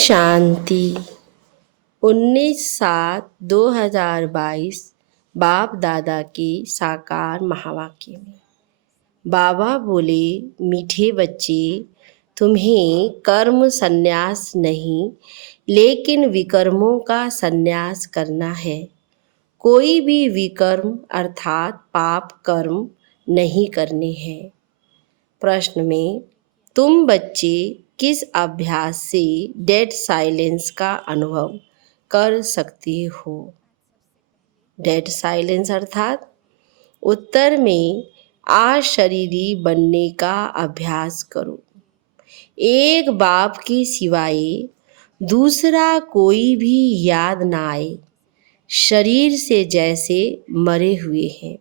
शांति। 19/7/2022 बाप दादा के साकार महावाक्य में बाबा बोले, मीठे बच्चे, तुम्हें कर्म संन्यास नहीं लेकिन विकर्मों का संन्यास करना है। कोई भी विकर्म अर्थात पाप कर्म नहीं करने हैं। प्रश्न में तुम बच्चे किस अभ्यास से डेड साइलेंस का अनुभव कर सकते हो? डेड साइलेंस अर्थात उत्तर में अशरीरी बनने का अभ्यास करो। एक बाप के सिवाय दूसरा कोई भी याद ना आए, शरीर से जैसे मरे हुए हैं।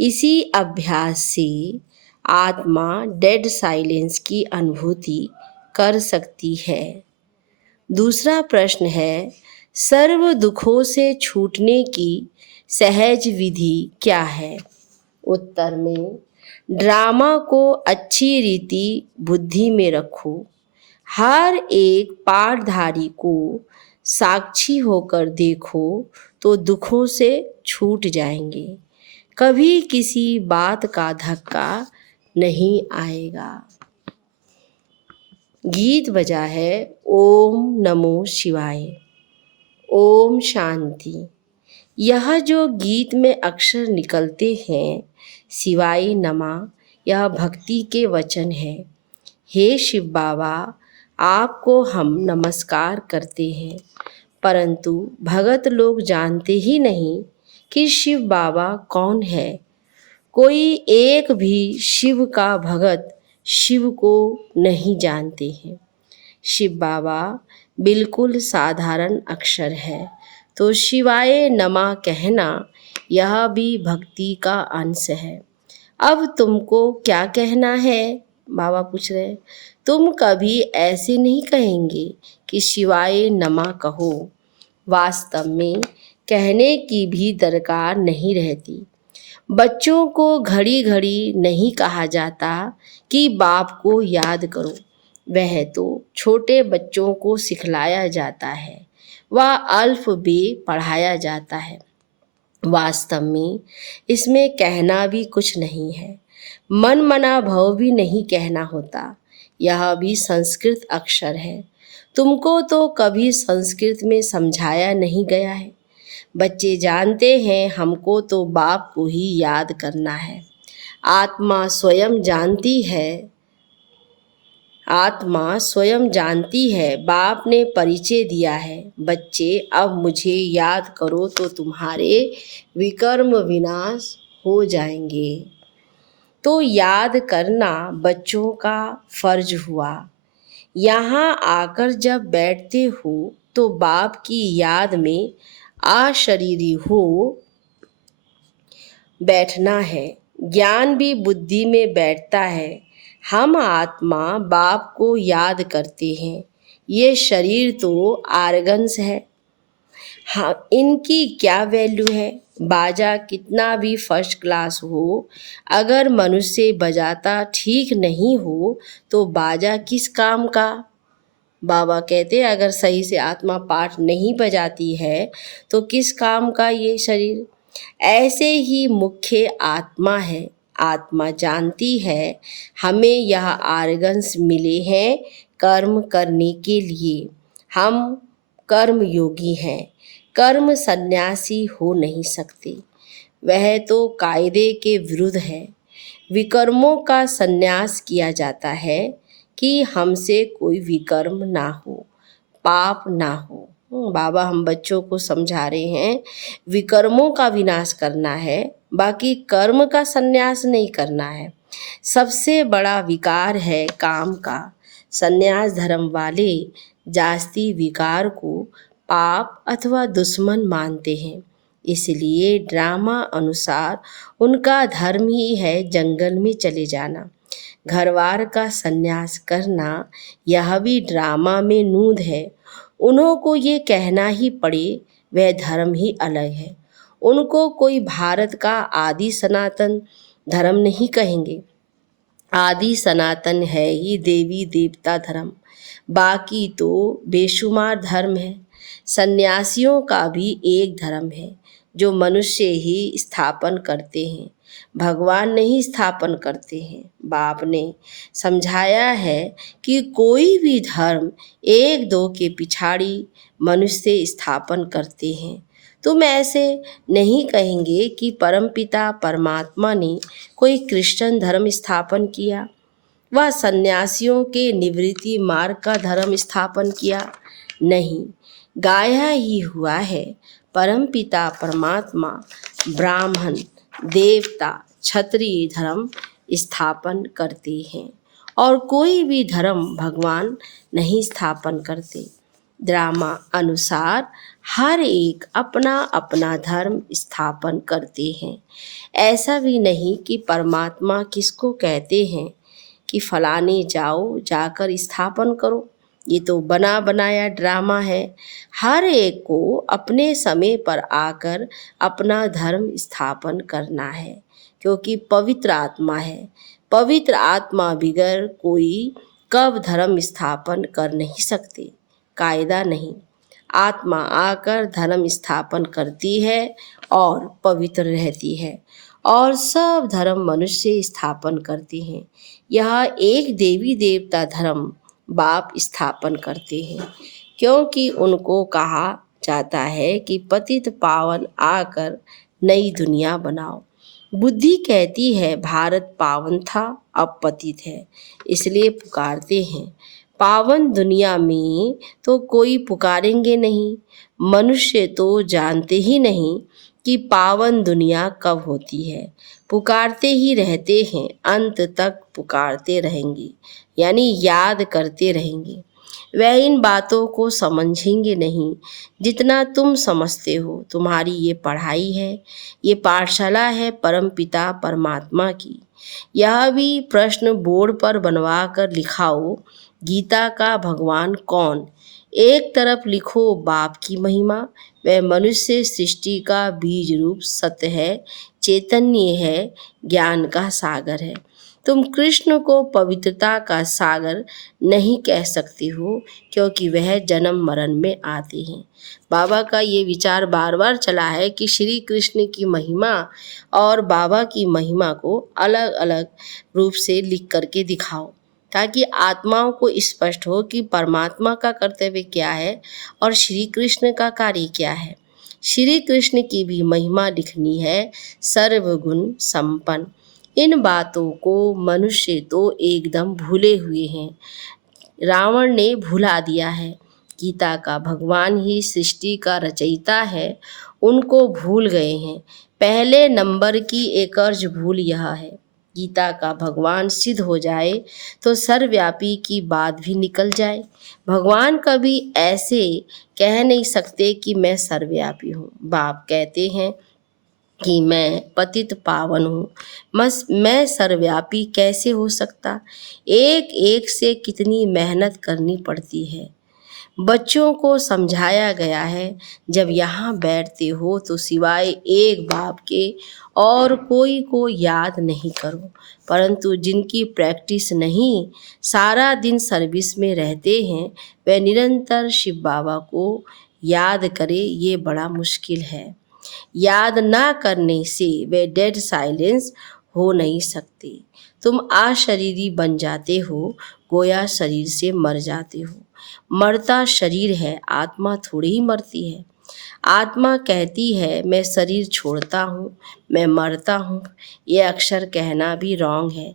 इसी अभ्यास से आत्मा डेड साइलेंस की अनुभूति कर सकती है। दूसरा प्रश्न है, सर्व दुखों से छूटने की सहज विधि क्या है? उत्तर में ड्रामा को अच्छी रीति बुद्धि में रखो। हर एक पाठधारी को साक्षी होकर देखो तो दुखों से छूट जाएंगे। कभी किसी बात का धक्का नहीं आएगा। गीत बजा है ओम नमो शिवाय। ओम शांति। यह जो गीत में अक्षर निकलते हैं, शिवाय नमः, यह भक्ति के वचन है। हे शिव बाबा, आपको हम नमस्कार करते हैं, परंतु भगत लोग जानते ही नहीं कि शिव बाबा कौन है। कोई एक भी शिव का भगत शिव को नहीं जानते हैं। शिव बाबा बिल्कुल साधारण अक्षर है, तो शिवाय नमः कहना यह भी भक्ति का अंश है। अब तुमको क्या कहना है? बाबा पूछ रहे। तुम कभी ऐसे नहीं कहेंगे कि शिवाय नमः कहो। वास्तव में कहने की भी दरकार नहीं रहती। बच्चों को घड़ी घड़ी नहीं कहा जाता कि बाप को याद करो। वह तो छोटे बच्चों को सिखलाया जाता है, वह अल्फ़बे पढ़ाया जाता है। वास्तव में इसमें कहना भी कुछ नहीं है। मन मना भव भी नहीं कहना होता। यह भी संस्कृत अक्षर है। तुमको तो कभी संस्कृत में समझाया नहीं गया है। बच्चे जानते हैं हमको तो बाप को ही याद करना है। आत्मा स्वयं जानती है, बाप ने परिचय दिया है। बच्चे, अब मुझे याद करो तो तुम्हारे विकर्म विनाश हो जाएंगे। तो याद करना बच्चों का फर्ज हुआ। यहाँ आकर जब बैठते हो तो बाप की याद में अशरीरी हो बैठना है। ज्ञान भी बुद्धि में बैठता है। हम आत्मा बाप को याद करते हैं। ये शरीर तो आर्गन्स है। हाँ, इनकी क्या वैल्यू है? बाजा कितना भी फर्स्ट क्लास हो, अगर मनुष्य बजाता ठीक नहीं हो तो बाजा किस काम का? बाबा कहते अगर सही से आत्मा पाठ नहीं बजाती है तो किस काम का ये शरीर? ऐसे ही मुख्य आत्मा है। आत्मा जानती है हमें यह आर्गन्स मिले हैं कर्म करने के लिए। हम कर्म योगी हैं, कर्म सन्यासी हो नहीं सकते। वह तो कायदे के विरुद्ध है। विकर्मों का सन्यास किया जाता है कि हमसे कोई विकर्म ना हो, पाप ना हो। बाबा हम बच्चों को समझा रहे हैं विकर्मों का विनाश करना है, बाकी कर्म का सन्यास नहीं करना है। सबसे बड़ा विकार है काम का। सन्यास धर्म वाले जास्ती विकार को पाप अथवा दुश्मन मानते हैं। इसलिए ड्रामा अनुसार उनका धर्म ही है जंगल में चले जाना, घरवार का सन्यास करना। यह भी ड्रामा में नूंद है। उन्हों को ये कहना ही पड़े वह धर्म ही अलग है। उनको कोई भारत का आदि सनातन धर्म नहीं कहेंगे। आदि सनातन है ही देवी देवता धर्म। बाकी तो बेशुमार धर्म है। सन्यासियों का भी एक धर्म है जो मनुष्य ही स्थापन करते हैं, भगवान नहीं स्थापन करते हैं। बाप ने समझाया है कि कोई भी धर्म एक दो के पिछाड़ी मनुष्य स्थापन करते हैं। तुम ऐसे नहीं कहेंगे कि परमपिता परमात्मा ने कोई क्रिश्चियन धर्म स्थापन किया, वह सन्यासियों के निवृत्ति मार्ग का धर्म स्थापन किया। नहीं, गाया ही हुआ है, परमपिता परमात्मा ब्राह्मण, देवता, क्षत्रिय धर्म स्थापन करते हैं और कोई भी धर्म भगवान नहीं स्थापन करते। ड्रामा अनुसार हर एक अपना अपना धर्म स्थापन करते हैं। ऐसा भी नहीं कि परमात्मा किसको कहते हैं कि फलाने जाओ जाकर स्थापन करो, ये तो बना बनाया ड्रामा है। हर एक को अपने समय पर आकर अपना धर्म स्थापन करना है, क्योंकि पवित्र आत्मा है। पवित्र आत्मा बिगर कोई कब धर्म स्थापन कर नहीं सकते, कायदा नहीं। आत्मा आकर धर्म स्थापन करती है और पवित्र रहती है, और सब धर्म मनुष्य स्थापन करते हैं। यह एक देवी देवता धर्म बाप स्थापन करते हैं, क्योंकि उनको कहा जाता है कि पतित पावन आकर नई दुनिया बनाओ। बुद्धि कहती है भारत पावन था, अब पतित है, इसलिए पुकारते हैं। पावन दुनिया में तो कोई पुकारेंगे नहीं। मनुष्य तो जानते ही नहीं कि पावन दुनिया कब होती है, पुकारते ही रहते हैं, अंत तक पुकारते रहेंगे, यानी याद करते रहेंगे। वह इन बातों को समझेंगे नहीं जितना तुम समझते हो। तुम्हारी ये पढ़ाई है, ये पाठशाला है परमपिता परमात्मा की। यह भी प्रश्न बोर्ड पर बनवा कर लिखाओ, गीता का भगवान कौन। एक तरफ लिखो बाप की महिमा, वह मनुष्य सृष्टि का बीज रूप सत्य है, चैतन्य है, ज्ञान का सागर है। तुम कृष्ण को पवित्रता का सागर नहीं कह सकते हो, क्योंकि वह जन्म मरण में आते हैं। बाबा का ये विचार बार बार चला है कि श्री कृष्ण की महिमा और बाबा की महिमा को अलग अलग रूप से लिख करके दिखाओ, ताकि आत्माओं को स्पष्ट हो कि परमात्मा का कर्तव्य क्या है और श्री कृष्ण का कार्य क्या है। श्री कृष्ण की भी महिमा लिखनी है, सर्वगुण संपन्न। इन बातों को मनुष्य तो एकदम भूले हुए हैं, रावण ने भुला दिया है। गीता का भगवान ही सृष्टि का रचयिता है, उनको भूल गए हैं। पहले नंबर की एक अर्ज भूल यह है, गीता का भगवान सिद्ध हो जाए तो सर्वव्यापी की बात भी निकल जाए। भगवान कभी ऐसे कह नहीं सकते कि मैं सर्वव्यापी हूँ। बाप कहते हैं कि मैं पतित पावन हूँ, मैं सर्वव्यापी कैसे हो सकता। एक एक से कितनी मेहनत करनी पड़ती है। बच्चों को समझाया गया है, जब यहाँ बैठते हो तो सिवाय एक बाप के और कोई को याद नहीं करो। परंतु जिनकी प्रैक्टिस नहीं, सारा दिन सर्विस में रहते हैं, वे निरंतर शिव बाबा को याद करें, ये बड़ा मुश्किल है। याद ना करने से वे डेड साइलेंस हो नहीं सकते। तुम अशरीरी बन जाते हो, गोया शरीर से मर जाते हो। मरता शरीर है, आत्मा थोड़ी ही मरती है। आत्मा कहती है मैं शरीर छोड़ता हूँ, मैं मरता हूँ। ये अक्षर कहना भी रॉन्ग है।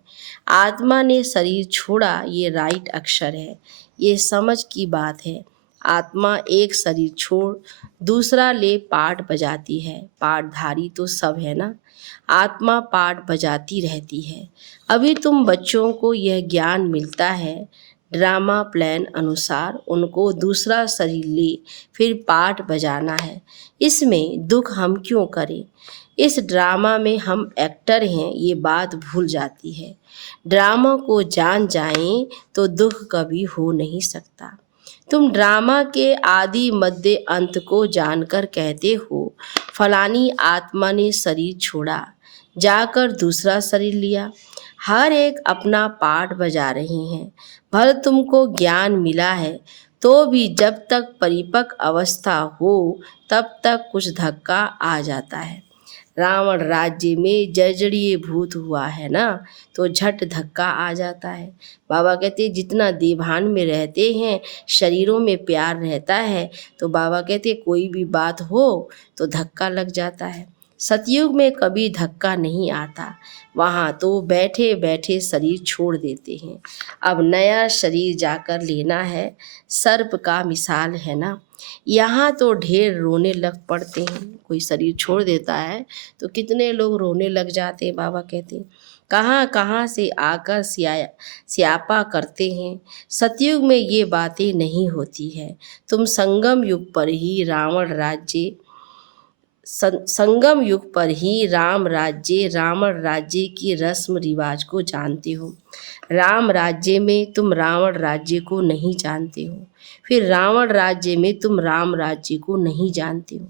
आत्मा ने शरीर छोड़ा, ये राइट अक्षर है। ये समझ की बात है। आत्मा एक शरीर छोड़ दूसरा ले पाठ बजाती है। पाठधारी तो सब है ना, आत्मा पाठ बजाती रहती है। अभी तुम बच्चों को यह ज्ञान मिलता है, ड्रामा प्लान अनुसार उनको दूसरा शरीर ले फिर पाठ बजाना है। इसमें दुख हम क्यों करें। इस ड्रामा में हम एक्टर हैं, ये बात भूल जाती है। ड्रामा को जान जाएं तो दुख कभी हो नहीं सकता। तुम ड्रामा के आदि मध्य अंत को जानकर कहते हो फलानी आत्मा ने शरीर छोड़ा, जाकर दूसरा शरीर लिया। हर एक अपना पार्ट बजा रही हैं। भले तुमको ज्ञान मिला है तो भी जब तक परिपक्व अवस्था हो तब तक कुछ धक्का आ जाता है। रावण राज्य में जर्जरीय भूत हुआ है ना, तो झट धक्का आ जाता है। बाबा कहते जितना देभान में रहते हैं, शरीरों में प्यार रहता है, तो बाबा कहते कोई भी बात हो तो धक्का लग जाता है। सतयुग में कभी धक्का नहीं आता, वहाँ तो बैठे बैठे शरीर छोड़ देते हैं। अब नया शरीर जाकर लेना है, सर्प का मिसाल है ना। यहाँ तो ढेर रोने लग पड़ते हैं। कोई शरीर छोड़ देता है तो कितने लोग रोने लग जाते हैं। बाबा कहते हैं कहाँ कहाँ से आकर स्यापा करते हैं। सतयुग में ये बातें नहीं होती है। तुम संगम युग पर ही संगम युग पर ही रावण राज्य की रस्म रिवाज को जानते हो। राम राज्य में तुम रावण राज्य को नहीं जानते हो, फिर रावण राज्य में तुम राम राज्य को नहीं जानते हो।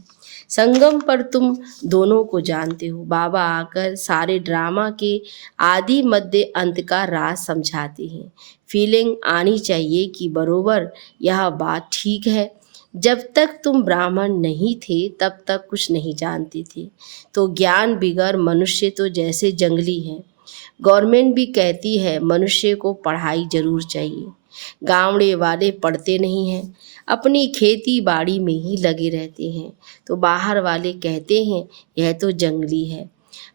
संगम पर तुम दोनों को जानते हो। बाबा आकर सारे ड्रामा के आदि मध्य अंत का राज समझाते हैं। फीलिंग आनी चाहिए कि बरोबर यह बात ठीक है। जब तक तुम ब्राह्मण नहीं थे तब तक कुछ नहीं जानते थे, तो ज्ञान बिगर मनुष्य तो जैसे जंगली है। गवर्नमेंट भी कहती है मनुष्य को पढ़ाई जरूर चाहिए। गाँवड़े वाले पढ़ते नहीं हैं, अपनी खेती बाड़ी में ही लगे रहते हैं, तो बाहर वाले कहते हैं यह तो जंगली है।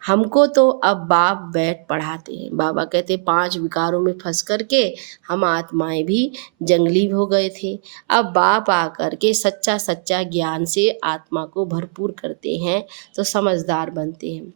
हमको तो अब बाप बैठ पढ़ाते हैं। बाबा कहते 5 विकारों में फंस करके हम आत्माएं भी जंगली हो गए थे। अब बाप आकर के सच्चा सच्चा ज्ञान से आत्मा को भरपूर करते हैं तो समझदार बनते हैं।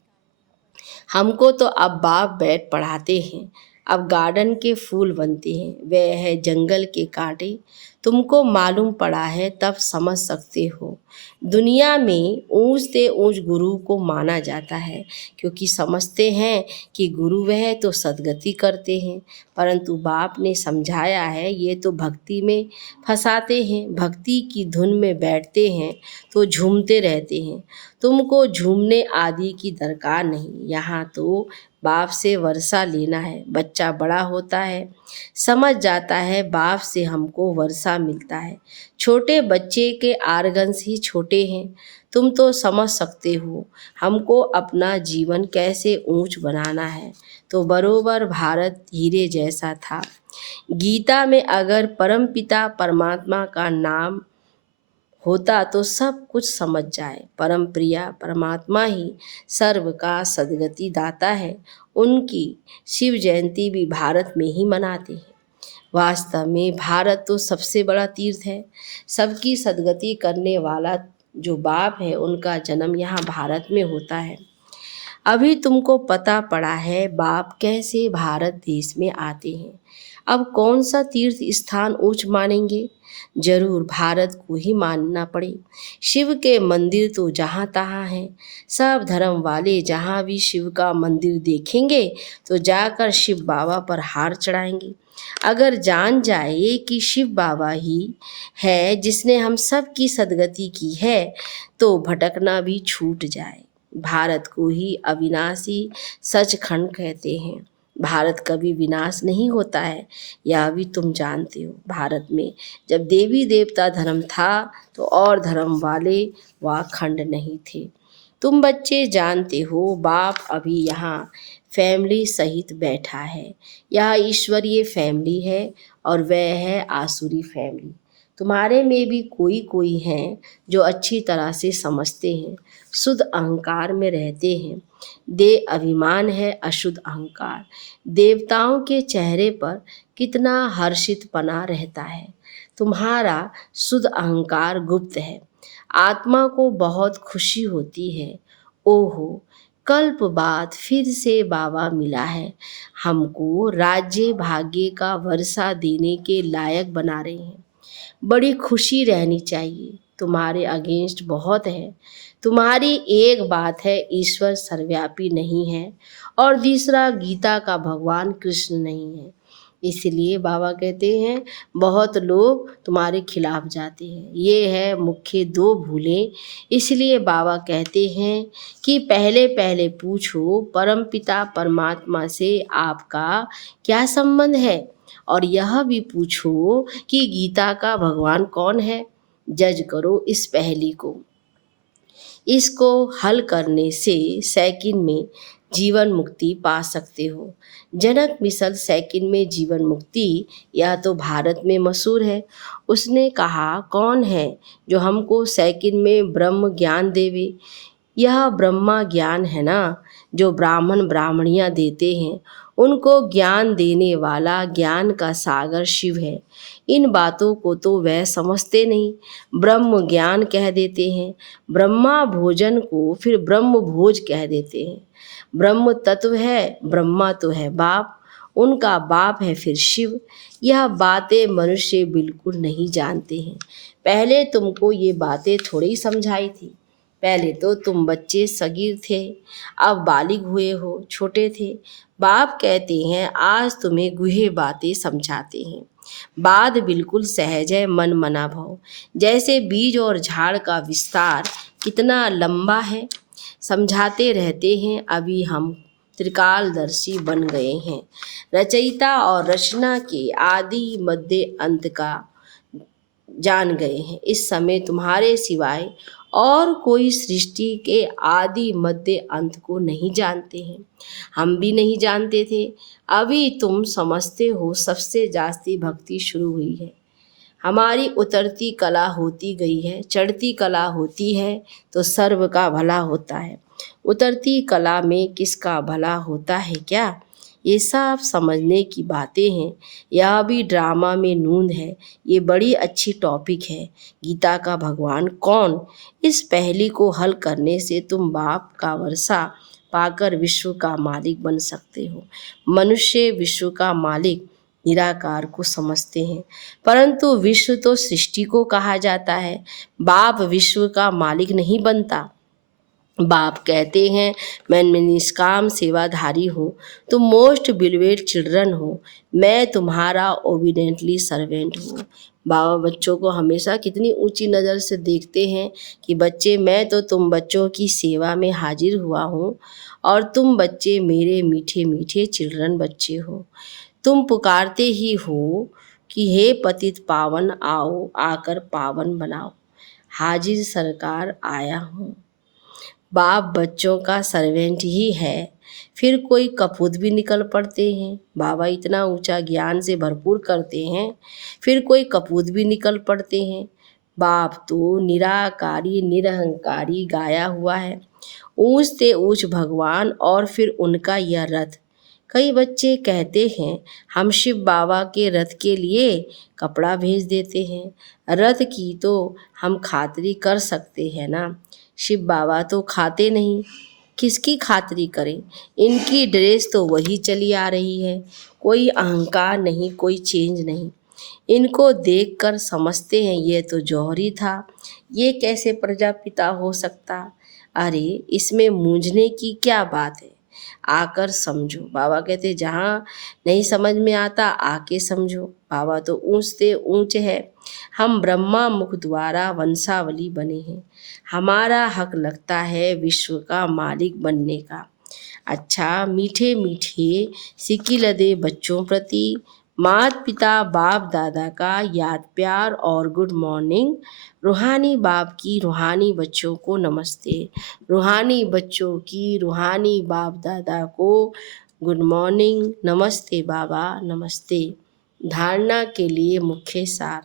हमको तो अब बाप बैठ पढ़ाते हैं। अब गार्डन के फूल बनते हैं, वह है जंगल के कांटे। तुमको मालूम पड़ा है तब समझ सकते हो। दुनिया में ऊंच से ऊंच गुरु को माना जाता है, क्योंकि समझते हैं कि गुरु वह तो सद्गति करते हैं। परंतु बाप ने समझाया है ये तो भक्ति में फंसाते हैं। भक्ति की धुन में बैठते हैं तो झूमते रहते हैं। तुमको झूमने आदि की दरकार नहीं। यहाँ तो बाप से वर्षा लेना है। बच्चा बड़ा होता है, समझ जाता है बाप से हमको वर्षा मिलता है। छोटे बच्चे के आर्गन्स ही छोटे हैं। तुम तो समझ सकते हो हमको अपना जीवन कैसे ऊंच बनाना है। तो बरोबर भारत हीरे जैसा था। गीता में अगर परमपिता परमात्मा का नाम होता तो सब कुछ समझ जाए। परम प्रिया परमात्मा ही सर्व का सद्गति दाता है। उनकी शिव जयंती भी भारत में ही मनाते हैं। वास्तव में भारत तो सबसे बड़ा तीर्थ है। सबकी सद्गति करने वाला जो बाप है उनका जन्म यहाँ भारत में होता है। अभी तुमको पता पड़ा है बाप कैसे भारत देश में आते हैं। अब कौन सा तीर्थ स्थान ऊंच मानेंगे? जरूर भारत को ही मानना पड़े। शिव के मंदिर तो जहाँ तहाँ हैं। सब धर्म वाले जहाँ भी शिव का मंदिर देखेंगे तो जाकर शिव बाबा पर हार चढ़ाएंगे। अगर जान जाए कि शिव बाबा ही है जिसने हम सब की सद्गति की है तो भटकना भी छूट जाए। भारत को ही अविनाशी सचखंड कहते हैं। भारत कभी विनाश नहीं होता है, यह भी तुम जानते हो। भारत में जब देवी देवता धर्म था तो और धर्म वाले वह खंड नहीं थे। तुम बच्चे जानते हो बाप अभी यहाँ फैमिली सहित बैठा है। यह ईश्वरीय फैमिली है और वह है आसुरी फैमिली। तुम्हारे में भी कोई कोई हैं जो अच्छी तरह से समझते हैं, शुद्ध अहंकार में रहते हैं। देह अभिमान है, अशुद्ध अहंकार। देवताओं के चेहरे पर कितना हर्षितपना रहता है। तुम्हारा शुद्ध अहंकार गुप्त है। आत्मा को बहुत खुशी होती है। ओहो, कल्प बाद फिर से बाबा मिला है। हमको राज्य भाग्य का वर्षा देने के लायक बना रहे हैं। बड़ी खुशी रहनी चाहिए। तुम्हारे अगेंस्ट बहुत है। तुम्हारी एक बात है ईश्वर सर्वव्यापी नहीं है और दूसरा गीता का भगवान कृष्ण नहीं है। इसलिए बाबा कहते हैं बहुत लोग तुम्हारे खिलाफ जाते हैं। ये है मुख्य दो भूलें। इसलिए बाबा कहते हैं कि पहले पहले पूछो परमपिता परमात्मा से आपका क्या संबंध है, और यह भी पूछो कि गीता का भगवान कौन है। जज करो इस पहेली को। इसको हल करने से सेकंड में जीवन मुक्ति पा सकते हो। जनक मिसल सेकंड में जीवन मुक्ति, यह तो भारत में मशहूर है। उसने कहा कौन है जो हमको सेकंड में ब्रह्म ज्ञान देवे। यह ब्रह्मा ज्ञान है ना, जो ब्राह्मण ब्राह्मणियाँ देते हैं। उनको ज्ञान देने वाला ज्ञान का सागर शिव है। इन बातों को तो वह समझते नहीं, ब्रह्म ज्ञान कह देते हैं। ब्रह्मा भोजन को फिर ब्रह्म भोज कह देते हैं। ब्रह्म तत्व है, ब्रह्मा तो है बाप, उनका बाप है फिर शिव। यह बातें मनुष्य बिल्कुल नहीं जानते हैं। पहले तुमको ये बातें थोड़ी ही समझाई थी। पहले तो तुम बच्चे सगीर थे, अब बालिग हुए हो, छोटे थे। बाप कहते हैं आज तुम्हें गुहे बातें समझाते हैं। बात बिल्कुल सहज है, मन मना भव। जैसे बीज और झाड़ का विस्तार कितना लंबा है, समझाते रहते हैं। अभी हम त्रिकालदर्शी बन गए हैं, रचयिता और रचना के आदि मध्य अंत का जान गए हैं। इस समय तुम्हारे सिवाय और कोई सृष्टि के आदि मध्य अंत को नहीं जानते हैं। हम भी नहीं जानते थे, अभी तुम समझते हो। सबसे जास्ती भक्ति शुरू हुई है। हमारी उतरती कला होती गई है, चढ़ती कला होती है तो सर्व का भला होता है। उतरती कला में किसका भला होता है क्या, ये सब समझने की बातें हैं। यह भी ड्रामा में नूंद है। ये बड़ी अच्छी टॉपिक है, गीता का भगवान कौन। इस पहेली को हल करने से तुम बाप का वर्षा पाकर विश्व का मालिक बन सकते हो। मनुष्य विश्व का मालिक निराकार को समझते हैं, परंतु विश्व तो सृष्टि को कहा जाता है। बाप विश्व का मालिक नहीं बनता। बाप कहते हैं मैं निष्काम सेवाधारी हूँ, तुम मोस्ट बिलवेड चिल्ड्रन हो, मैं तुम्हारा ओबिडेंटली सर्वेंट हूँ। बाबा बच्चों को हमेशा कितनी ऊंची नज़र से देखते हैं कि बच्चे मैं तो तुम बच्चों की सेवा में हाजिर हुआ हूँ, और तुम बच्चे मेरे मीठे मीठे चिल्ड्रन बच्चे हो। तुम पुकारते ही हो कि हे पतित पावन आओ, आकर पावन बनाओ। हाजिर सरकार आया हूँ। बाप बच्चों का सर्वेंट ही है, फिर कोई कपूत भी निकल पड़ते हैं। बाबा इतना ऊंचा ज्ञान से भरपूर करते हैं, फिर कोई कपूत भी निकल पड़ते हैं। बाप तो निराकारी निरहंकारी गाया हुआ है। ऊंच से ऊंच भगवान और फिर उनका यह रथ। कई बच्चे कहते हैं हम शिव बाबा के रथ के लिए कपड़ा भेज देते हैं। रथ की तो हम खातिरी कर सकते हैं ना, शिव बाबा तो खाते नहीं, किसकी खातिरी करें। इनकी ड्रेस तो वही चली आ रही है, कोई अहंकार नहीं, कोई चेंज नहीं। इनको देखकर समझते हैं ये तो जौहरी था, ये कैसे प्रजापिता हो सकता। अरे इसमें मूंझने की क्या बात है, आकर समझो। बाबा कहते जहाँ नहीं समझ में आता आके समझो। बाबा तो ऊंच से ऊंच है, हम ब्रह्मा मुख द्वारा वंशावली बने हैं। हमारा हक लगता है विश्व का मालिक बनने का। अच्छा मीठे मीठे सिक्की लदे बच्चों प्रति माता पिता बाप दादा का याद प्यार और गुड मॉर्निंग। रूहानी बाप की रूहानी बच्चों को नमस्ते, रूहानी बच्चों की रूहानी बाप दादा को गुड मॉर्निंग, नमस्ते बाबा नमस्ते। धारणा के लिए मुख्य सार।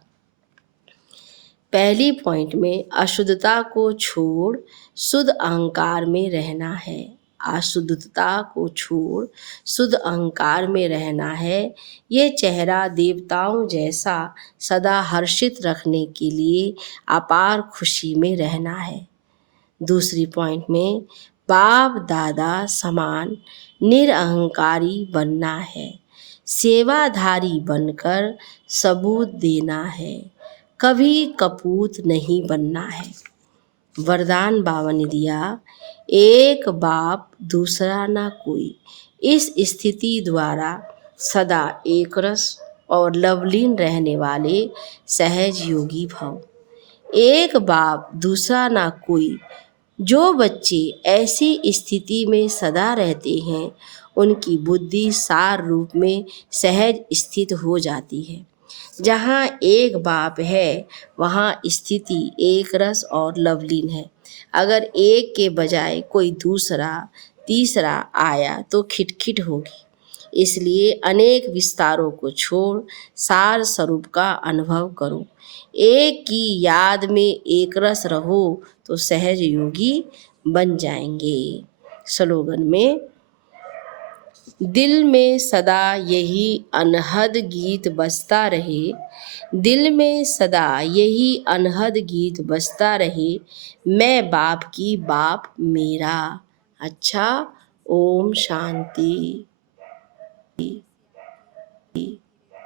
पहली पॉइंट में अशुद्धता को छोड़ शुद्ध अहंकार में रहना है। अशुद्धता को छोड़ शुद्ध अहंकार में रहना है। ये चेहरा देवताओं जैसा सदा हर्षित रखने के लिए अपार खुशी में रहना है। दूसरी पॉइंट में बाप दादा समान निरअहंकारी बनना है। सेवाधारी बनकर सबूत देना है, कभी कपूत नहीं बनना है। वरदान बाबा ने दिया, एक बाप दूसरा ना कोई। इस स्थिति द्वारा सदा एक रस और लवलीन रहने वाले सहज योगी भव। एक बाप दूसरा ना कोई। जो बच्चे ऐसी स्थिति में सदा रहते हैं उनकी बुद्धि सार रूप में सहज स्थित हो जाती है। जहाँ एक बाप है वहाँ स्थिति एक रस और लवलीन है। अगर एक के बजाय कोई दूसरा तीसरा आया तो खिटखिट होगी। इसलिए अनेक विस्तारों को छोड़ सार स्वरूप का अनुभव करो। एक की याद में एक रस रहो तो सहज योगी बन जाएंगे। स्लोगन में दिल में सदा यही अनहद गीत बजता रहे, दिल में सदा यही अनहद गीत बजता रहे, मैं बाप की बाप मेरा। अच्छा, ओम शांति।